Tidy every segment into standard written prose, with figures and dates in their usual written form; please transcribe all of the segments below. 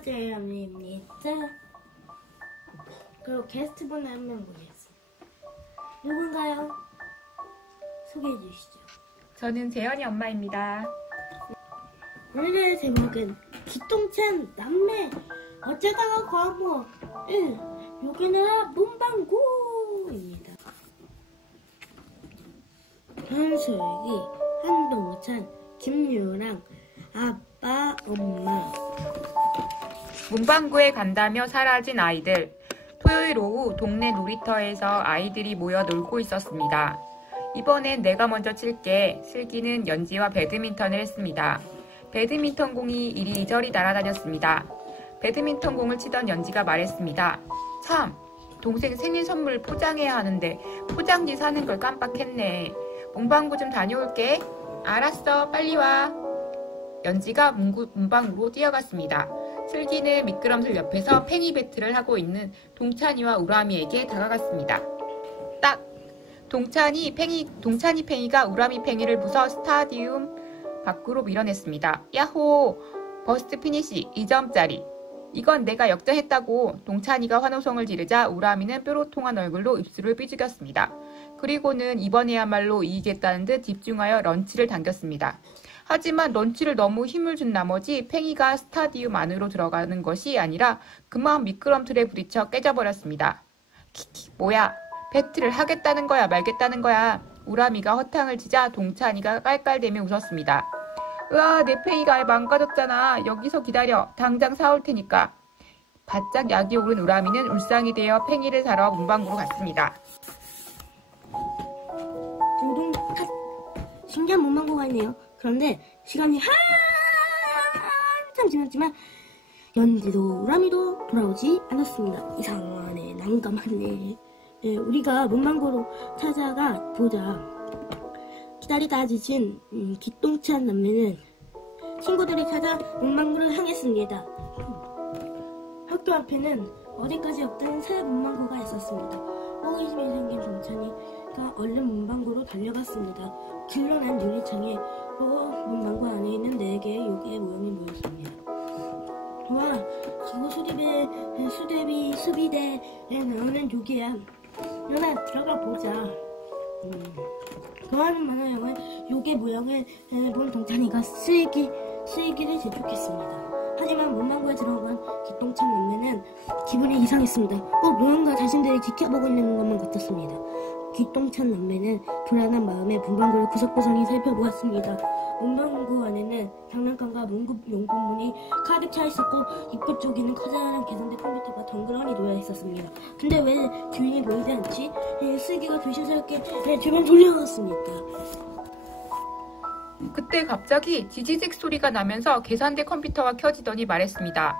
재현입니다. 그리고 게스트분 한 명 모셨습니다. 누군가요? 소개해 주시죠. 저는 재현이 엄마입니다. 오늘의 제목은 기똥찬 남매 어쩌다가 과모 1 요괴나라 문방구입니다. 현수기, 한동찬, 김유랑, 아빠, 엄마. 문방구에 간다며 사라진 아이들. 토요일 오후 동네 놀이터에서 아이들이 모여 놀고 있었습니다. 이번엔 내가 먼저 칠게. 슬기는 연지와 배드민턴을 했습니다. 배드민턴 공이 이리저리 날아다녔습니다. 배드민턴 공을 치던 연지가 말했습니다. 참, 동생 생일 선물 포장해야 하는데 포장지 사는 걸 깜빡했네. 문방구 좀 다녀올게. 알았어, 빨리 와. 연지가 문방구로 뛰어갔습니다. 슬기는 미끄럼틀 옆에서 팽이 배틀을 하고 있는 동찬이와 우람이에게 다가갔습니다. 딱! 동찬이 팽이가 우람이 팽이를 부숴 스타디움 밖으로 밀어냈습니다. 야호! 버스트 피니시 2점짜리. 이건 내가 역전했다고. 동찬이가 환호성을 지르자 우람이는 뾰로통한 얼굴로 입술을 삐죽였습니다. 그리고는 이번에야말로 이기겠다는 듯 집중하여 런치를 당겼습니다. 하지만 런치를 너무 힘을 준 나머지 팽이가 스타디움 안으로 들어가는 것이 아니라 그만 미끄럼틀에 부딪혀 깨져버렸습니다. 키키, 뭐야? 배틀을 하겠다는 거야 말겠다는 거야? 우람이가 허탕을 치자 동찬이가 깔깔대며 웃었습니다. 으아, 내 팽이가 망가졌잖아. 여기서 기다려. 당장 사올 테니까. 바짝 약이 오른 우람이는 울상이 되어 팽이를 사러 문방구로 갔습니다. 신기한 문방구가 있네요. 그런데 시간이 한참 지났지만 연지도 우람이도 돌아오지 않았습니다. 이상하네, 난감하네. 우리가 문방구로 찾아가 보자. 기다리다 지친 기똥찬 남매는 친구들이 찾아 문방구를 향했습니다. 학교 앞에는 어디까지 없던 새 문방구가 있었습니다. 호기심이 생긴 동찬이가 얼른 문방구로 달려갔습니다. 길러난 유리창에 문방구 안에 있는 4개의 요괴의 모형이 모였습니다. 와, 이거 수비대에 나오는 요괴야. 누나, 들어가 보자. 좋아하는 만화영화 요괴 모형을 본 동찬이가 슬기를 재촉했습니다. 하지만 문방구에 들어간 기똥찬 남매는 기분이 이상했습니다. 무언가 자신들이 지켜보고 있는 것만 같았습니다. 기똥찬 남매는 불안한 마음에 문방구를 구석구석이 살펴보았습니다. 문방구 안에는 장난감과 문구용품문이 가득 차 있었고 입구 쪽에는 커다란 계산대 컴퓨터가 덩그러니 놓여 있었습니다. 근데 왜 주인이 보이지 않지? 슬기가 조심스럽게 주변 돌려갔습니다. 그때 갑자기 지지직 소리가 나면서 계산대 컴퓨터가 켜지더니 말했습니다.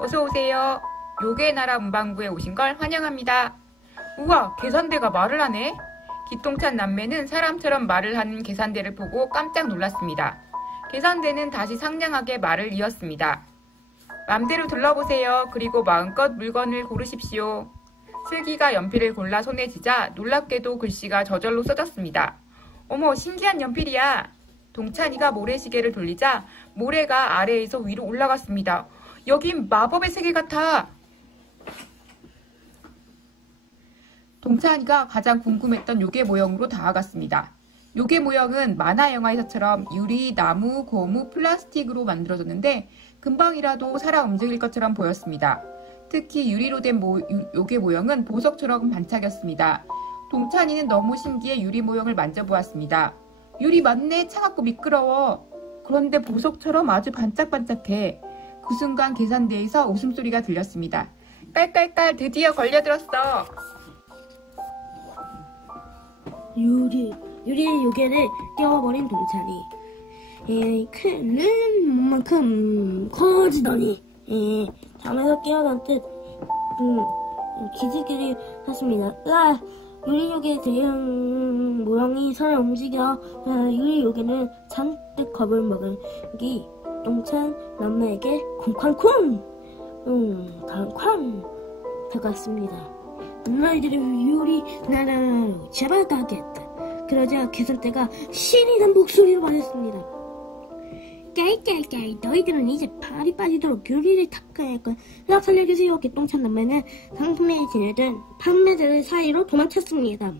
어서오세요. 요괴나라 문방구에 오신 걸 환영합니다. 우와, 계산대가 말을 하네. 기똥찬 남매는 사람처럼 말을 하는 계산대를 보고 깜짝 놀랐습니다. 계산대는 다시 상냥하게 말을 이었습니다. 맘대로 둘러보세요. 그리고 마음껏 물건을 고르십시오. 슬기가 연필을 골라 손에 쥐자 놀랍게도 글씨가 저절로 써졌습니다. 어머, 신기한 연필이야. 동찬이가 모래시계를 돌리자 모래가 아래에서 위로 올라갔습니다. 여긴 마법의 세계 같아. 동찬이가 가장 궁금했던 요괴 모형으로 다가갔습니다. 요괴 모형은 만화 영화에서처럼 유리, 나무, 고무, 플라스틱으로 만들어졌는데 금방이라도 살아 움직일 것처럼 보였습니다. 특히 유리로 된 요괴 모형은 보석처럼 반짝였습니다. 동찬이는 너무 신기해 유리 모형을 만져보았습니다. 유리 맞네, 차갑고 미끄러워. 그런데 보석처럼 아주 반짝반짝해. 그 순간 계산대에서 웃음소리가 들렸습니다. 깔깔깔, 드디어 걸려들었어. 유리의 요괴를 띄워버린 동찬이 큰 만큼 커지더니 잠에서 깨어난 듯 기지개를 탔습니다. 으아! 유리 요괴 대형 모형이 살아 움직여 유리 요괴는 잔뜩 겁을 먹은 기똥찬 남매에게 쿵쾅쿵 다가갔습니다. 너희들을 유리 나라로 잡아가겠다. 그러자 계산대가 신이 난 목소리로 말했습니다. 깨이깨이깨이 너희들은 이제 발이 빠지도록 유리를 닦아야 할걸. 으악 살려주세요. 개똥찬 남매는 상품에 지내던 판매자들 사이로 도망쳤습니다.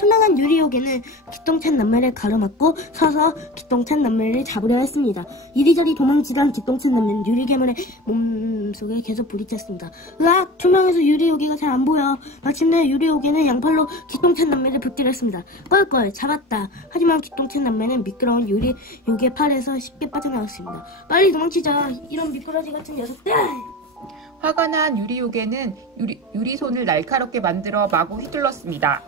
투명한 유리요괴는 기똥찬 남매를 가로막고 서서 기똥찬 남매를 잡으려 했습니다. 이리저리 도망치던 기똥찬 남매는 유리괴물의 몸속에 계속 부딪혔습니다. 으악! 투명해서 유리요괴가 잘 안 보여. 마침내 유리요괴는 양팔로 기똥찬 남매를 붙들었습니다. 껄껄 잡았다. 하지만 기똥찬 남매는 미끄러운 유리요괴 팔에서 쉽게 빠져나왔습니다. 빨리 도망치자. 이런 미꾸라지 같은 녀석들! 화가 난 유리요괴는 유리손을 날카롭게 만들어 마구 휘둘렀습니다.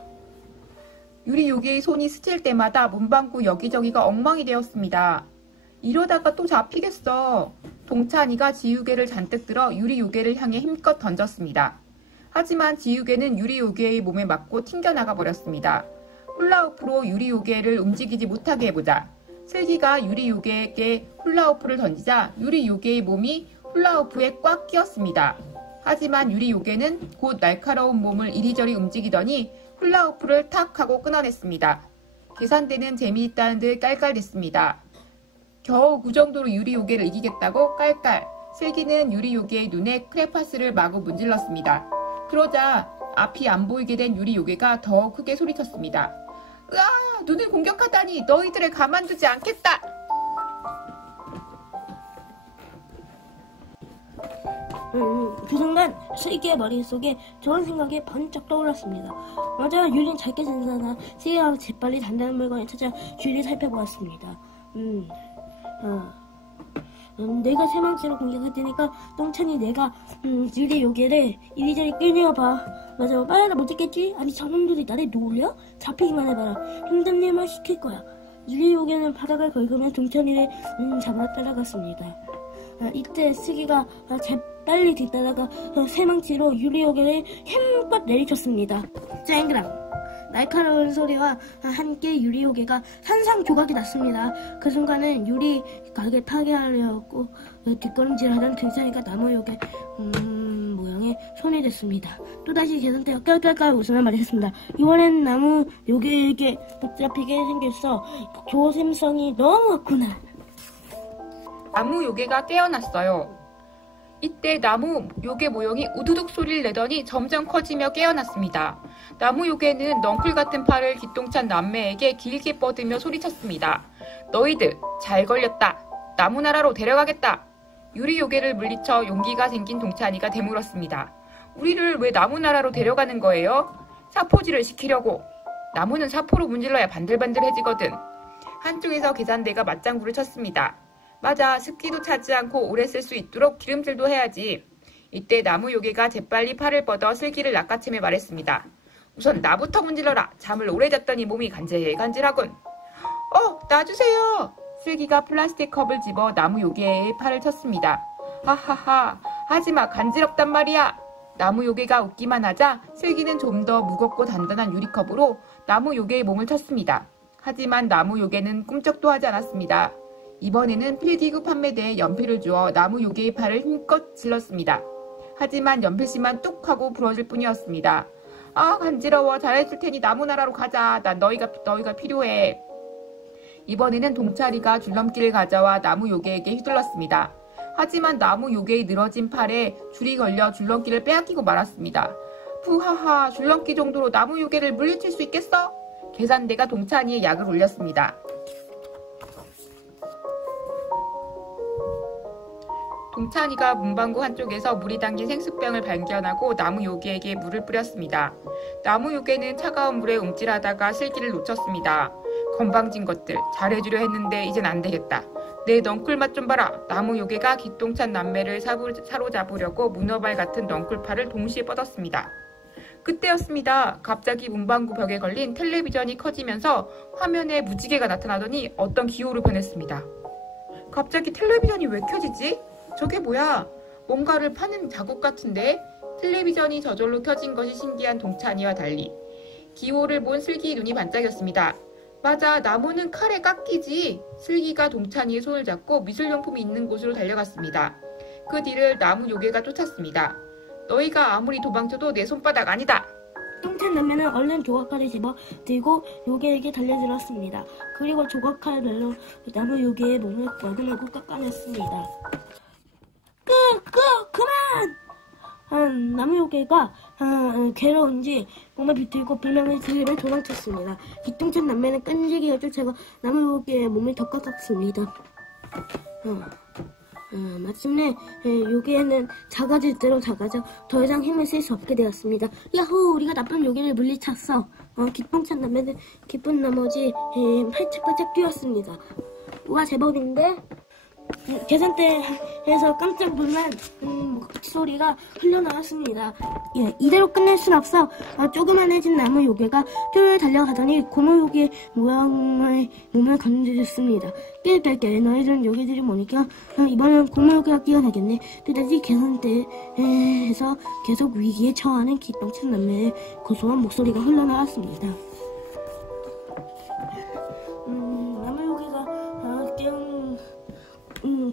유리요괴의 손이 스칠 때마다 문방구 여기저기가 엉망이 되었습니다. 이러다가 또 잡히겠어. 동찬이가 지우개를 잔뜩 들어 유리요괴를 향해 힘껏 던졌습니다. 하지만 지우개는 유리요괴의 몸에 맞고 튕겨나가 버렸습니다. 훌라후프로 유리요괴를 움직이지 못하게 해보자. 슬기가 유리요괴에게 훌라후프를 던지자 유리요괴의 몸이 훌라후프에 꽉 끼었습니다. 하지만 유리요괴는 곧 날카로운 몸을 이리저리 움직이더니 훌라후프를 탁 하고 끊어냈습니다. 계산대는 재미있다는 듯 깔깔댔습니다. 겨우 그 정도로 유리요괴를 이기겠다고 깔깔. 슬기는 유리요괴의 눈에 크레파스를 마구 문질렀습니다. 그러자 앞이 안 보이게 된 유리요괴가 더 크게 소리쳤습니다. 으아! 눈을 공격하다니 너희들을 가만두지 않겠다! 그 순간 슬기의 머릿속에 좋은 생각이 번쩍 떠올랐습니다. 맞아, 유리는 잘 깨진다나. 슬기가 재빨리 단단한 물건을 찾아 주위를 살펴보았습니다. 내가 세망치로 공격할 테니까 똥찬이 내가 유리 요괴를 이리저리 끌내어봐. 맞아, 빨리 못 찍겠지? 아니 저놈들이 나를 놀려? 잡히기만 해봐라. 힘든 일만 시킬 거야. 유리 요괴는 바닥을 긁으며 똥찬이를 잡으러 따라갔습니다. 이때 슬기가 재빨리 뒤따라가 세망치로 유리 요괴를 힘껏 내리쳤습니다. 쨍그랑! 날카로운 소리와 함께 유리 요괴가 산상조각이 났습니다. 그 순간은 유리 가게 파괴하려고 뒷걸음질하던 등산이가 나무 요괴 모양의 손이 됐습니다. 또다시 계산대가 깔깔깔 웃으며 말했습니다. 이번엔 나무 요괴에게 붙잡히게 생겼어. 조심성이 너무 없구나. 나무 요괴가 깨어났어요. 이때 나무 요괴 모형이 우두둑 소리를 내더니 점점 커지며 깨어났습니다. 나무 요괴는 넝쿨 같은 팔을 기똥찬 남매에게 길게 뻗으며 소리쳤습니다. 너희들 잘 걸렸다. 나무나라로 데려가겠다. 유리 요괴를 물리쳐 용기가 생긴 동찬이가 되물었습니다. 우리를 왜 나무나라로 데려가는 거예요? 사포질을 시키려고. 나무는 사포로 문질러야 반들반들해지거든. 한쪽에서 계산대가 맞장구를 쳤습니다. 맞아, 습기도 차지 않고 오래 쓸 수 있도록 기름칠도 해야지. 이때 나무 요괴가 재빨리 팔을 뻗어 슬기를 낚아채며 말했습니다. 우선 나부터 문질러라. 잠을 오래 잤더니 몸이 간질간질하군. 놔주세요. 슬기가 플라스틱 컵을 집어 나무 요괴의 팔을 쳤습니다. 하하하, 하지마, 간지럽단 말이야. 나무 요괴가 웃기만 하자 슬기는 좀 더 무겁고 단단한 유리컵으로 나무 요괴의 몸을 쳤습니다. 하지만 나무 요괴는 꿈쩍도 하지 않았습니다. 이번에는 필기구 판매대에 연필을 주어 나무 요괴의 팔을 힘껏 질렀습니다. 하지만 연필심만 뚝 하고 부러질 뿐이었습니다. 아, 간지러워. 잘해줄 테니 나무나라로 가자. 난 너희가 필요해. 이번에는 동차리가 줄넘기를 가져와 나무 요괴에게 휘둘렀습니다. 하지만 나무 요괴의 늘어진 팔에 줄이 걸려 줄넘기를 빼앗기고 말았습니다. 푸하하, 줄넘기 정도로 나무 요괴를 물리칠 수 있겠어? 계산대가 동찬이의 약을 올렸습니다. 동찬이가 문방구 한쪽에서 물이 담긴 생수병을 발견하고 나무 요괴에게 물을 뿌렸습니다. 나무 요괴는 차가운 물에 움찔하다가 슬기를 놓쳤습니다. 건방진 것들, 잘해주려 했는데 이젠 안되겠다. 내 넝쿨 맛 좀 봐라. 나무 요괴가 기똥찬 남매를 사로잡으려고 문어발 같은 넝쿨팔을 동시에 뻗었습니다. 그때였습니다. 갑자기 문방구 벽에 걸린 텔레비전이 커지면서 화면에 무지개가 나타나더니 어떤 기호로 변했습니다. 갑자기 텔레비전이 왜 켜지지? 저게 뭐야? 뭔가를 파는 자국 같은데? 텔레비전이 저절로 켜진 것이 신기한 동찬이와 달리 기호를 본 슬기의 눈이 반짝였습니다. 맞아, 나무는 칼에 깎이지. 슬기가 동찬이의 손을 잡고 미술용품이 있는 곳으로 달려갔습니다. 그 뒤를 나무 요괴가 쫓았습니다. 너희가 아무리 도망쳐도 내 손바닥 아니다. 기똥찬 남매는 얼른 조각칼을 집어 들고 요괴에게 달려들었습니다. 그리고 조각칼로 나무 요괴의 몸을 마구마구 깎아냈습니다. 그만! 나무 요괴가 괴로운지 몸을 비틀고 비명을 지르며 도망쳤습니다. 기똥찬 남매는 끈질기게 쫓아가 나무 요괴의 몸을 더 깎았습니다. 마침내 요괴는 작아질 대로 작아져 더 이상 힘을 쓸 수 없게 되었습니다. 야호! 우리가 나쁜 요괴를 물리쳤어. 기똥찬 남매는 기쁜 나머지 팔짝팔짝 뛰었습니다. 우와, 제법인데? 계산대에서 깜짝 놀란 목소리가 흘러나왔습니다. 예, 이대로 끝낼 순 없어. 조그만해진 나무 요괴가 쫄 달려가더니 고무 요괴 모양의 몸을 건드렸습니다. 낄낄낄, 너희들은 요괴들이 뭐니까 이번엔 고무 요괴가 끼어나겠네. 그다지 계산대에서 계속 위기에 처하는 기똥찬 남매의 고소한 목소리가 흘러나왔습니다. 나무 요괴가 깨운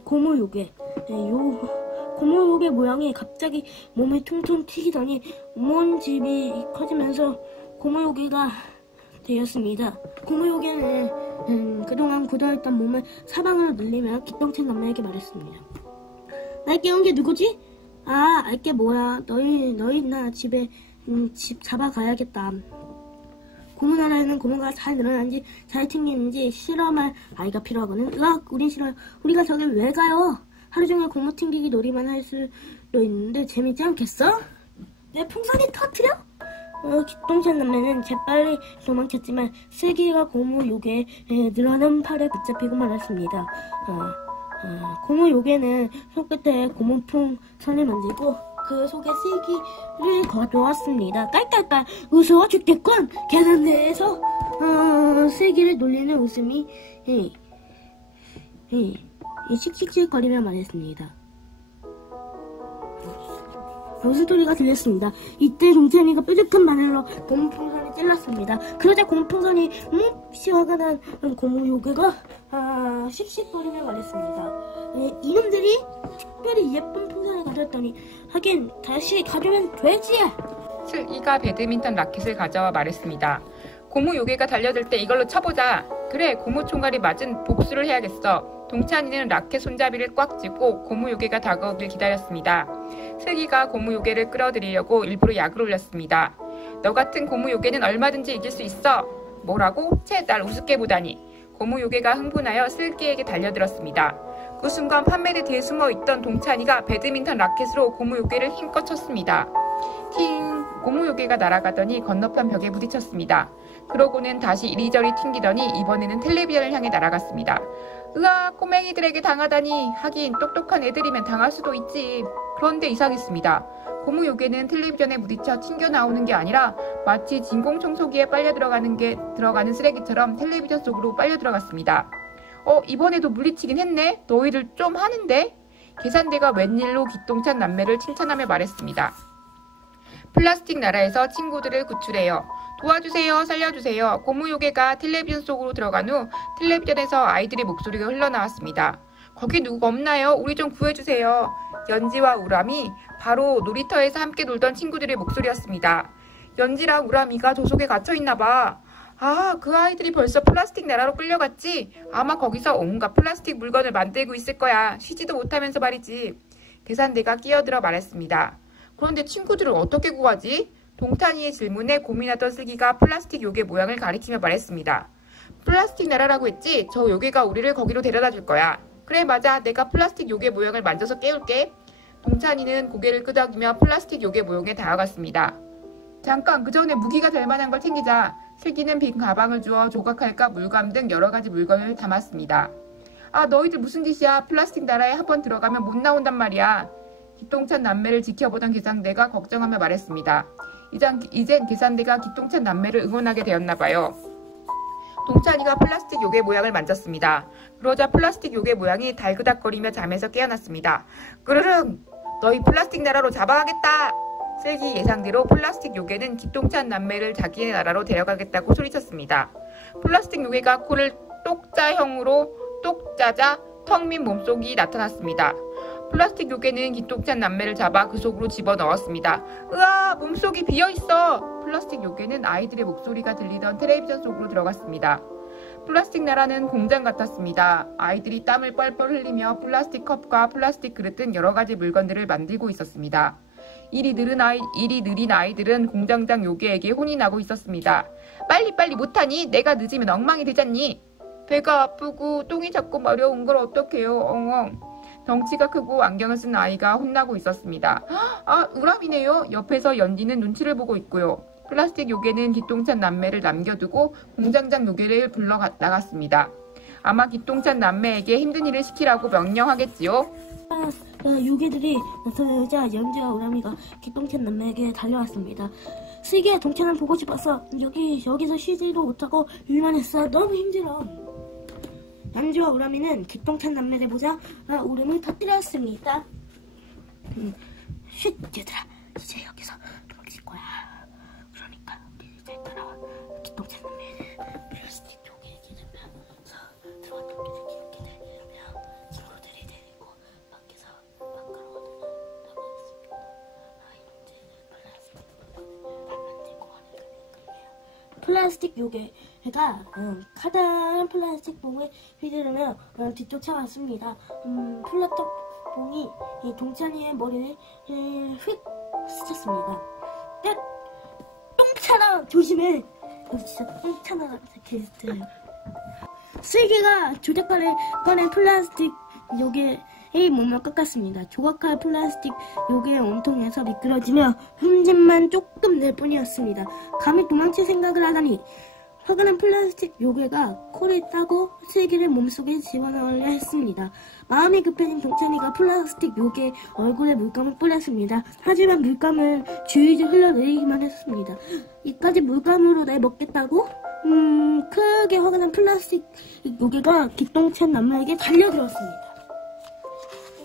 고무 요괴. 고무 요괴 모양이 갑자기 몸에 퉁퉁 튀기더니 온 집이 커지면서 고무 요괴가 되었습니다. 고무 요괴는 그동안 굳어있던 몸을 사방으로 늘리며 기똥찬 남매에게 말했습니다. 날 깨운 게 누구지? 알게 뭐야. 너희 나 집 잡아가야겠다. 고무나라에는 고무가 잘 늘어난지 잘 튕기는지 실험할 아이가 필요하거든. 으악, 우린 싫어요. 우리가 저길 왜 가요? 하루 종일 고무 튕기기 놀이만 할 수도 있는데 재밌지 않겠어? 내 풍선이 터트려? 기똥찬 남매는 재빨리 도망쳤지만 슬기가 고무 요괴의 늘어난 팔에 붙잡히고 말았습니다. 고무 요괴는 손끝에 고무 풍선을 만지고 그 속에 슬기를 거두었습니다. 깔깔깔 무서워 죽겠군. 계산대에서 슬기를 놀리는 웃음이 씩씩씩거리며 말했습니다. 무슨 소리가 들렸습니다. 이때 동찬이가 뾰족한 바늘로 고무 풍선을 찔렀습니다. 그러자 고무 풍선이 시화가 난 고무 요괴가 씩씩거리며 말했습니다. 이놈들이 특별히 예쁜 풍선을 가져왔더니 하긴 다시 가져오면 되지. 슬기가 배드민턴 라켓을 가져와 말했습니다. 고무 요괴가 달려들 때 이걸로 쳐보자. 그래, 고무 총알이 맞은 복수를 해야겠어. 동찬이는 라켓 손잡이를 꽉 쥐고 고무 요괴가 다가오길 기다렸습니다. 슬기가 고무 요괴를 끌어들이려고 일부러 약을 올렸습니다. 너 같은 고무 요괴는 얼마든지 이길 수 있어. 뭐라고? 채 날 우습게 보다니. 고무 요괴가 흥분하여 슬기에게 달려들었습니다. 그 순간 판매대 뒤에 숨어있던 동찬이가 배드민턴 라켓으로 고무 요괴를 힘껏 쳤습니다. 팅! 고무 요괴가 날아가더니 건너편 벽에 부딪혔습니다. 그러고는 다시 이리저리 튕기더니 이번에는 텔레비전을 향해 날아갔습니다. 으아, 꼬맹이들에게 당하다니. 하긴 똑똑한 애들이면 당할 수도 있지. 그런데 이상했습니다. 고무 요괴는 텔레비전에 부딪혀 튕겨나오는 게 아니라 마치 진공청소기에 빨려 들어가는 쓰레기처럼 텔레비전 속으로 빨려 들어갔습니다. 이번에도 물리치긴 했네. 너희들 좀 하는데? 계산대가 웬일로 기똥찬 남매를 칭찬하며 말했습니다. 플라스틱 나라에서 친구들을 구출해요. 도와주세요. 살려주세요. 고무 요괴가 텔레비전 속으로 들어간 후 텔레비전에서 아이들의 목소리가 흘러나왔습니다. 거기 누구 없나요? 우리 좀 구해주세요. 연지와 우람이 바로 놀이터에서 함께 놀던 친구들의 목소리였습니다. 연지랑 우람이가 저 속에 갇혀있나봐. 그 아이들이 벌써 플라스틱 나라로 끌려갔지? 아마 거기서 온갖 플라스틱 물건을 만들고 있을 거야. 쉬지도 못하면서 말이지. 계산대가 끼어들어 말했습니다. 그런데 친구들을 어떻게 구하지? 동찬이의 질문에 고민하던 슬기가 플라스틱 요괴 모양을 가리키며 말했습니다. 플라스틱 나라라고 했지? 저 요괴가 우리를 거기로 데려다 줄 거야. 그래, 맞아. 내가 플라스틱 요괴 모양을 만져서 깨울게. 동찬이는 고개를 끄덕이며 플라스틱 요괴 모양에 다가갔습니다. 잠깐, 그 전에 무기가 될 만한 걸 챙기자. 슬기는 빈 가방을 주어 조각칼과 물감 등 여러 가지 물건을 담았습니다. 너희들 무슨 짓이야? 플라스틱 나라에 한번 들어가면 못 나온단 말이야. 기똥찬 남매를 지켜보던 계산대가 걱정하며 말했습니다. 이젠 계산대가 기똥찬 남매를 응원하게 되었나봐요. 동찬이가 플라스틱 요괴 모양을 만졌습니다. 그러자 플라스틱 요괴 모양이 달그닥거리며 잠에서 깨어났습니다. 그르릉! 너희 플라스틱 나라로 잡아가겠다! 슬기 예상대로 플라스틱 요괴는 기똥찬 남매를 자기네 나라로 데려가겠다고 소리쳤습니다. 플라스틱 요괴가 코를 똑자형으로 똑 짜자 텅 빈 몸속이 나타났습니다. 플라스틱 요괴는 기똥찬 남매를 잡아 그 속으로 집어넣었습니다. 으아! 몸속이 비어있어! 플라스틱 요괴는 아이들의 목소리가 들리던 텔레비전 속으로 들어갔습니다. 플라스틱 나라는 공장 같았습니다. 아이들이 땀을 뻘뻘 흘리며 플라스틱 컵과 플라스틱 그릇 등 여러가지 물건들을 만들고 있었습니다. 일이 느린 아이들은 공장장 요괴에게 혼이 나고 있었습니다. 빨리빨리 못하니? 내가 늦으면 엉망이 되잖니? 배가 아프고 똥이 자꾸 마려운 걸 어떡해요? 엉엉. 덩치가 크고 안경을 쓴 아이가 혼나고 있었습니다. 아, 우람이네요. 옆에서 연지는 눈치를 보고 있고요. 플라스틱 요괴는 기똥찬 남매를 남겨두고 공장장 요괴를 불러 나갔습니다. 아마 기똥찬 남매에게 힘든 일을 시키라고 명령하겠지요. 요괴들이 나서자 연지와 우람이가 기똥찬 남매에게 달려왔습니다. 슬기야, 동찬을 보고 싶었어. 여기서 쉬지도 못하고 일만 했어. 너무 힘들어. 연지와 우람이는 기똥찬 남매를 보자 울음을 터뜨렸습니다. 쉿, 얘들아, 이제 여기서 도망칠 거야. 그러니까 우리 이제 따라와. 기똥찬 남매는 플라스틱 요괴에게 들면서 들어왔던 길을 기억게 되며 친구들이 데리고 밖으로 나가고 있습니다. 이놈들은 플라스틱 요괴가 커다란 플라스틱 봉을 휘두르며 뒤쫓아왔습니다. 플라스틱 봉이 동찬이의 머리를 휙 스쳤습니다. 똥차나 조심해. 진짜 똥차나 개새끼야. 슬기가 조작관을 꺼낸 플라스틱 요괴의 몸을 깎았습니다. 조각할 플라스틱 요괴의 몸통에서 미끄러지며 흠집만 조금 낼 뿐이었습니다. 감히 도망칠 생각을 하다니. 화가 난 플라스틱 요괴가 코를 따고 슬기를 몸속에 집어넣으려 했습니다. 마음이 급해진 동찬이가 플라스틱 요괴 얼굴에 물감을 뿌렸습니다. 하지만 물감을 주위를 흘러내리기만 했습니다. 이까지 물감으로 날 먹겠다고? 크게 화가 난 플라스틱 요괴가 기똥찬 남매에게 달려들었습니다.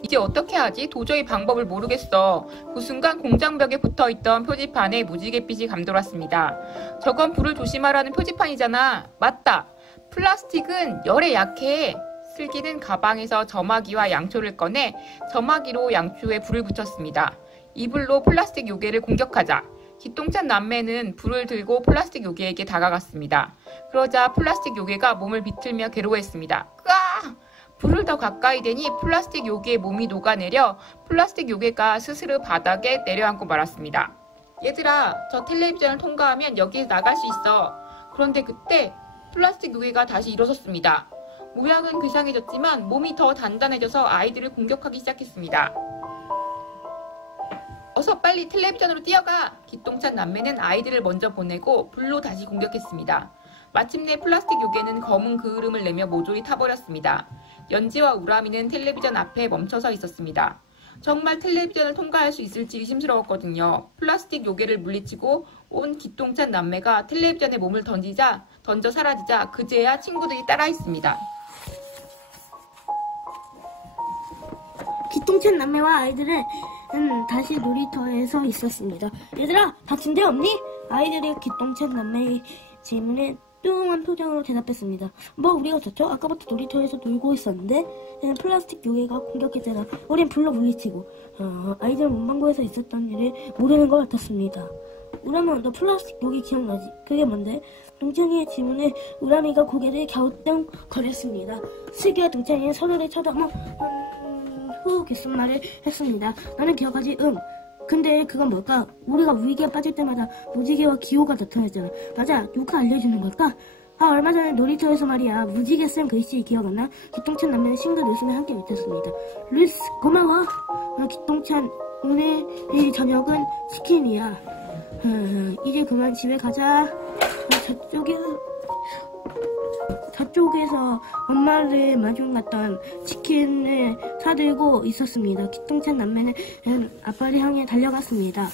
이제 어떻게 하지? 도저히 방법을 모르겠어. 그 순간 공장벽에 붙어있던 표지판에 무지갯빛이 감돌았습니다. 저건 불을 조심하라는 표지판이잖아. 맞다. 플라스틱은 열에 약해. 슬기는 가방에서 점화기와 양초를 꺼내 점화기로 양초에 불을 붙였습니다. 이 불로 플라스틱 요괴를 공격하자. 기똥찬 남매는 불을 들고 플라스틱 요괴에게 다가갔습니다. 그러자 플라스틱 요괴가 몸을 비틀며 괴로워했습니다. 으아! 불을 더 가까이 대니 플라스틱 요괴의 몸이 녹아내려 플라스틱 요괴가 스스로 바닥에 내려앉고 말았습니다. 얘들아, 저 텔레비전을 통과하면 여기에서 나갈 수 있어. 그런데 그때 플라스틱 요괴가 다시 일어섰습니다. 모양은 괴상해졌지만 몸이 더 단단해져서 아이들을 공격하기 시작했습니다. 어서 빨리 텔레비전으로 뛰어가! 기똥찬 남매는 아이들을 먼저 보내고 불로 다시 공격했습니다. 마침내 플라스틱 요괴는 검은 그을음을 내며 모조리 타버렸습니다. 연지와 우람이는 텔레비전 앞에 멈춰서 있었습니다. 정말 텔레비전을 통과할 수 있을지 의심스러웠거든요. 플라스틱 요괴를 물리치고 온 기똥찬 남매가 텔레비전에 몸을 던져 사라지자 그제야 친구들이 따라 있습니다. 기똥찬 남매와 아이들은 다시 놀이터에서 있었습니다. 얘들아, 다친 데 없니? 아이들이 기똥찬 남매의 질문에 뚱한 표정으로 대답했습니다. 뭐 우리가 졌죠? 아까부터 놀이터에서 놀고 있었는데 플라스틱 요괴가 공격했잖아. 우린 불러 물리치고 아이들 문방구에서 있었던 일을 모르는 것 같았습니다. 우람아, 너 플라스틱 요괴 기억나지? 그게 뭔데? 동찬이의 질문에 우람이가 고개를 갸우뚱거렸습니다. 슬기와 동찬이는 서로를 쳐다보며 후 귓속말을 했습니다. 나는 기억하지? 근데 그건 뭘까? 우리가 위기에 빠질 때마다 무지개와 기호가 나타나잖아. 맞아, 누가 알려주는 걸까? 얼마 전에 놀이터에서 말이야. 무지개 쓴 글씨 기억나? 기똥찬 남매는 싱글 웃으며 함께 외쳤습니다. 루이스, 고마워. 기똥찬, 오늘 이 저녁은 치킨이야. 이제 그만 집에 가자. 저쪽에서 엄마를 마중 갔던 치킨을 사들고 있었습니다. 기똥찬 남매는 아빠를 향해 달려갔습니다.